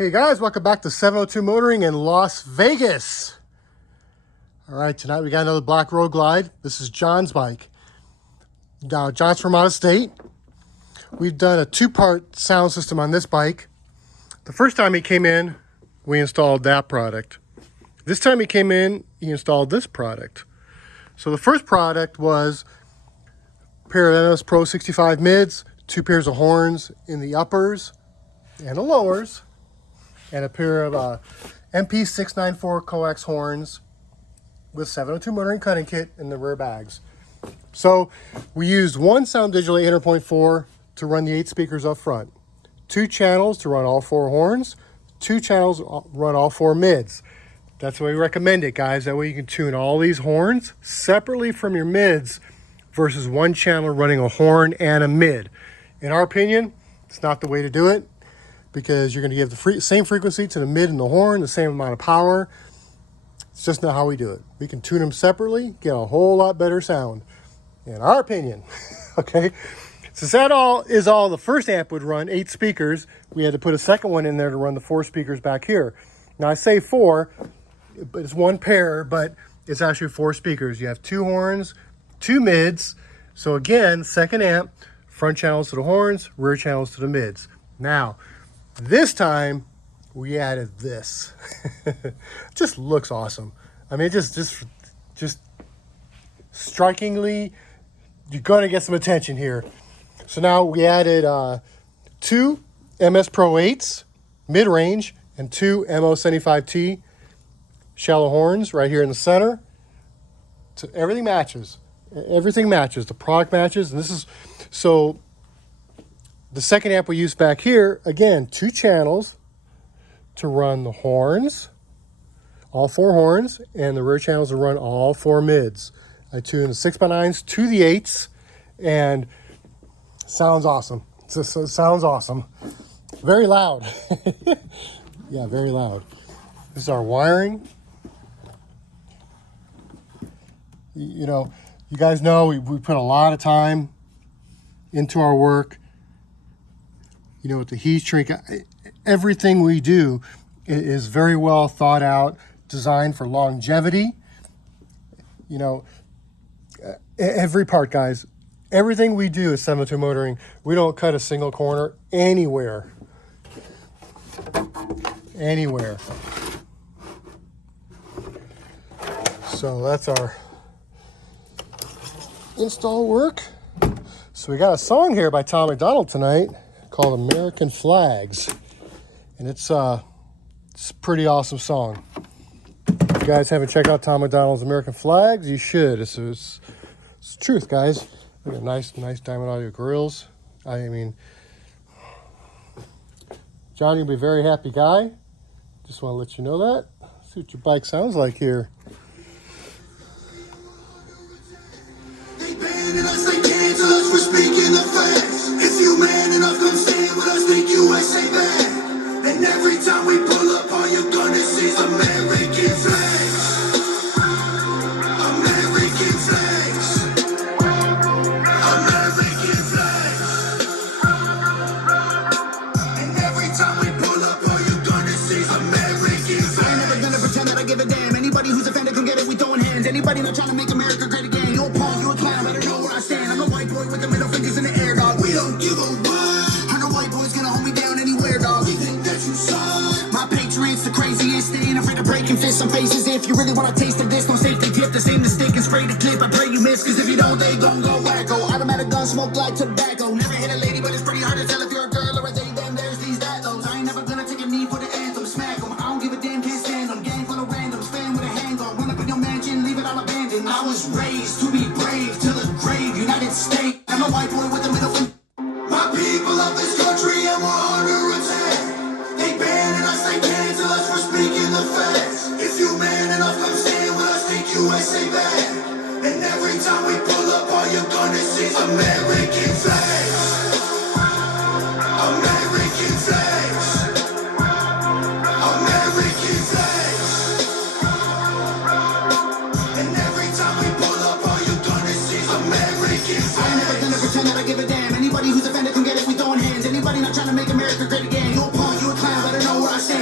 Hey guys, welcome back to 702 Motoring in Las Vegas. All right, tonight we got another Black Road Glide. This is John's bike. Now, John's from out of state. We've done a two-part sound system on this bike. The first time he came in, we installed that product. This time he came in, he installed this product. So the first product was a pair of MS Pro 65 mids, two pairs of horns in the uppers and the lowers, and a pair of MP694 coax horns with 702 motoring cutting kit in the rear bags. So we used one Soundigital 800.4 to run the 8 speakers up front, 2 channels to run all 4 horns, 2 channels to run all 4 mids. That's the way we recommend it, guys. That way you can tune all these horns separately from your mids versus one channel running a horn and a mid. In our opinion, it's not the way to do it, because you're going to give the same frequency to the mid and the horn, the same amount of power. It's just not how we do it. We can tune them separately, get a whole lot better sound, in our opinion. Okay, since that is all the first amp would run, 8 speakers, we had to put a second one in there to run the 4 speakers back here. Now I say 4, but it's one pair, but it's actually 4 speakers. You have 2 horns, 2 mids. So again, second amp, front channels to the horns, rear channels to the mids. Now, this time we added this. It just looks awesome. I mean, just strikingly, you're going to get some attention here. So now we added 2 MS Pro 8s mid-range and 2 MO75T shallow horns right here in the center. So everything matches. Everything matches. The product matches. And this is so. The second amp we used back here, again, 2 channels to run the horns, all 4 horns, and the rear channels to run all 4 mids. I tuned the 6x9s to the 8s, and sounds awesome. It sounds awesome. Very loud. Yeah, very loud. This is our wiring. You know, you guys know we put a lot of time into our work. You know, with the heat shrink, everything we do is very well thought out, designed for longevity. You know, every part, guys, everything we do is 702 motoring. We don't cut a single corner anywhere. Anywhere. So that's our install work. So we got a song here by Tom MacDonald tonight called American Flags, and it's a pretty awesome song. If you guys haven't checked out Tom MacDonald's American Flags, you should. It's the truth, guys. Look at nice Diamond Audio grills. I mean, John, you'll be a very happy guy. Just want to let you know that. See what your bike sounds like here. They banning us, they cancel us for speaking the facts. If you man enough, come stand with us, think USA bad. And every time we pull up, all you're gonna see is American flags. American flags. American flags. And every time we pull up, all you're gonna see is American flags. I ain't never gonna pretend that I give a damn. Anybody who's offended can get it, we throwing hands. Anybody not trying to make America great again, you a pawn, you a clown, better know where I stand. I'm a white boy with the middle fingers in the air, dog. We don't give a what. 100 white boys gonna hold me down anywhere, dog. You think that you suck? My patriots the craziest. They ain't afraid of breaking fists on faces. If you really want a taste of this, don't safety dip the same mistake and spray the clip. I pray you miss, cause if you don't, they gon' go wacko. Automatic gun smoke like tobacco. Never hit a lady, but it's pretty hard to tell if you're a girl or a they. Then there's these that those. I ain't never gonna take a knee for the anthem. Smack them. I don't give a damn, can't stand them. Gang full of randoms, fan with a handgun. Run up in your mansion, leave it all abandoned. I was raised to be brave till the grave. United States. I'm a white boy with a middle finger. My people of this country and we're under attack. They banning us, they cancel us for speaking the facts. If you man enough, come stand with us, think USA bad. And every time we pull up, all you're gonna see is American flags. American flags. American flags. And every time we pull up, all you're gonna see is American flags. I ain't never gonna pretend that I give a damn. Anybody who's offended can get it, we throwing hands. Anybody not trying to make America great again, you a pawn, you a clown, better know where I stand.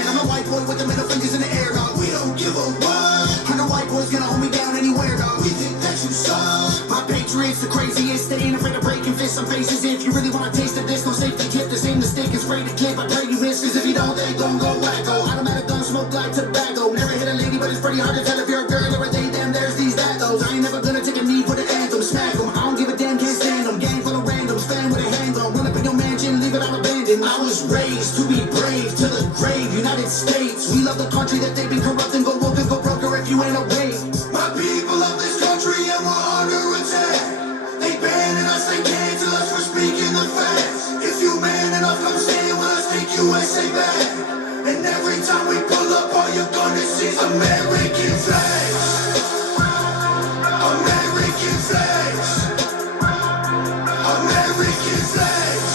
miss some faces. If you really want to taste of this, no safety kit. This ain't the stick, it's ready to clip. I pray you miss, cause if you don't, they gon' go wacko. Automatic gun, smoke like tobacco. Never hit a lady, but it's pretty hard to tell if you're a girl or a they, them. There's these, that, those. I ain't never gonna take a knee for the anthem. Smack them, I don't give a damn, can't stand them. Gang full of randoms, fan with a handgun. Run up in your mansion, leave it unabandoned. I was raised to be brave, to the grave. United States, we love the country that they've been corrupting. Go woke and go broker if you ain't awake. My people love this country and we're under attack. They banning us, they cancel us for speaking the facts. If you man enough, come stand with us, take USA back. And every time we pull up, all you're gonna see is American flags. American flags. American flags.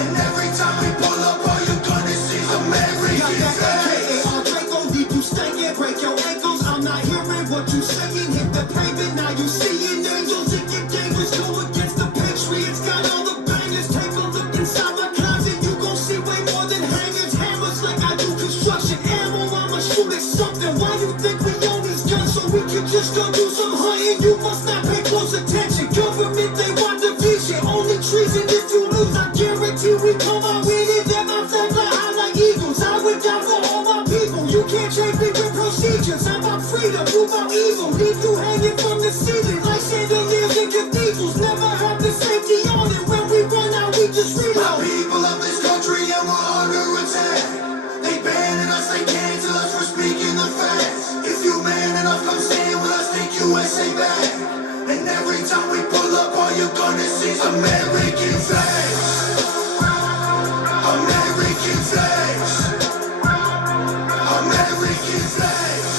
And every time we pull up, all you're gonna see is American flags. Draco, leave you stankin', break your ankles. I'm not hearing what you saying. Hit the pavement, now you seeing angels. If your gang was go against the Patriots, got all the bangers. Take a look inside my closet, you gon' see way more than hangers. Hammers like I do construction. Ammo, I'ma shoot at something. Why you think we own these guns so we can just go do some hunting? You must not pay close attention. Government, they want division. Only treason if you lose. I guarantee we come out with it. That my flag fly high like eagles. I would die for all my people. You can't change me with procedures. I'm about freedom, you about evil. Leave you hanging from the ceiling like chandeliers in cathedrals. Never have the safety on it. When we run out, we just reload. My people of this country and we're under attack. They banning us, they cancel us for speaking the facts. If you man enough, come stand with us, take USA back. And every time we pull up, all you're gonna see is American flags. American flags. American flags.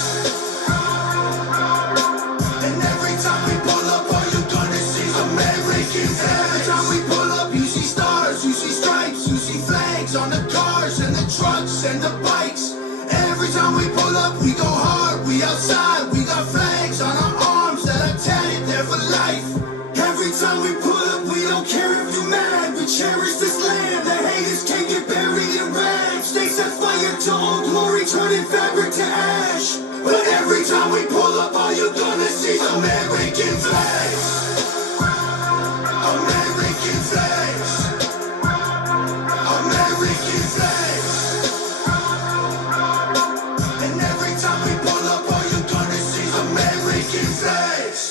And every time we pull up, all you're gonna see is American flags. Every time we pull up, you see stars, you see stripes, you see flags on the cars and the trucks and the bikes. Every time we pull up, we go hard, we outside, we got flags on our arms that are tatted there for life. Every time we pull up, we don't care if you're mad, we cherish this land. The haters can't get buried in rags. They set fire to old glory, turning fabric to ash. But every time we pull up, all you're gonna see is American flags. American flags. American flags. And every time we pull up, all you're gonna see is American flags.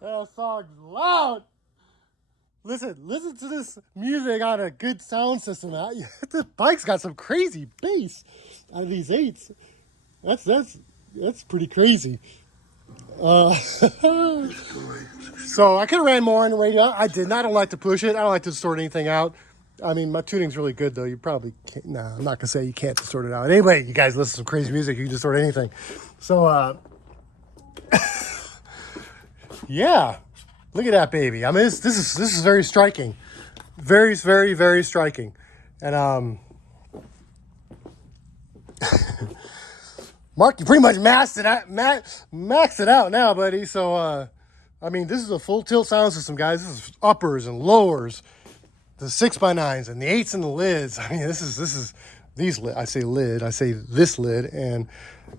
That song's loud. Listen to this music on a good sound system. This bike's got some crazy bass out of these eights. That's pretty crazy. So I could have ran more on the radio. I didn't. I don't like to push it. I don't like to distort anything out. I mean, my tuning's really good, though. You probably can't. Nah, I'm not going to say you can't distort it out. Anyway, you guys listen to some crazy music. You can distort anything. So, yeah. Look at that baby. I mean, this is very striking. Very, very, very striking. And, Mark, you pretty much maxed it out now, buddy. So, I mean, this is a full tilt sound system, guys. This is uppers and lowers, the 6x9s and the 8s and the lids. I mean, this is these lid. I say this lid and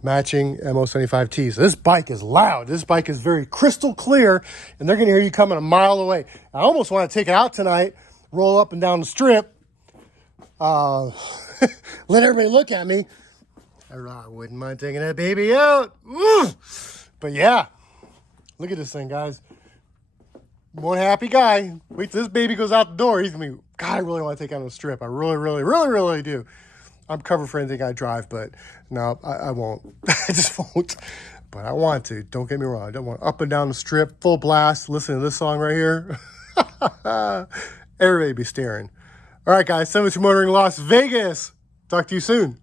matching MO75T. So this bike is loud. This bike is very crystal clear, and they're going to hear you coming a mile away. I almost want to take it out tonight, roll up and down the strip, let everybody look at me. I wouldn't mind taking that baby out. Woo! But yeah, look at this thing, guys. One happy guy. Wait till this baby goes out the door. He's going to be, God, I really want to take out on the strip. I really, really, really, really do. I'm covered for anything I drive, but no, I won't. I just won't. But I want to. Don't get me wrong. I don't want up and down the strip, full blast. Listen to this song right here. Everybody be staring. All right, guys. 72 Motoring Las Vegas. Talk to you soon.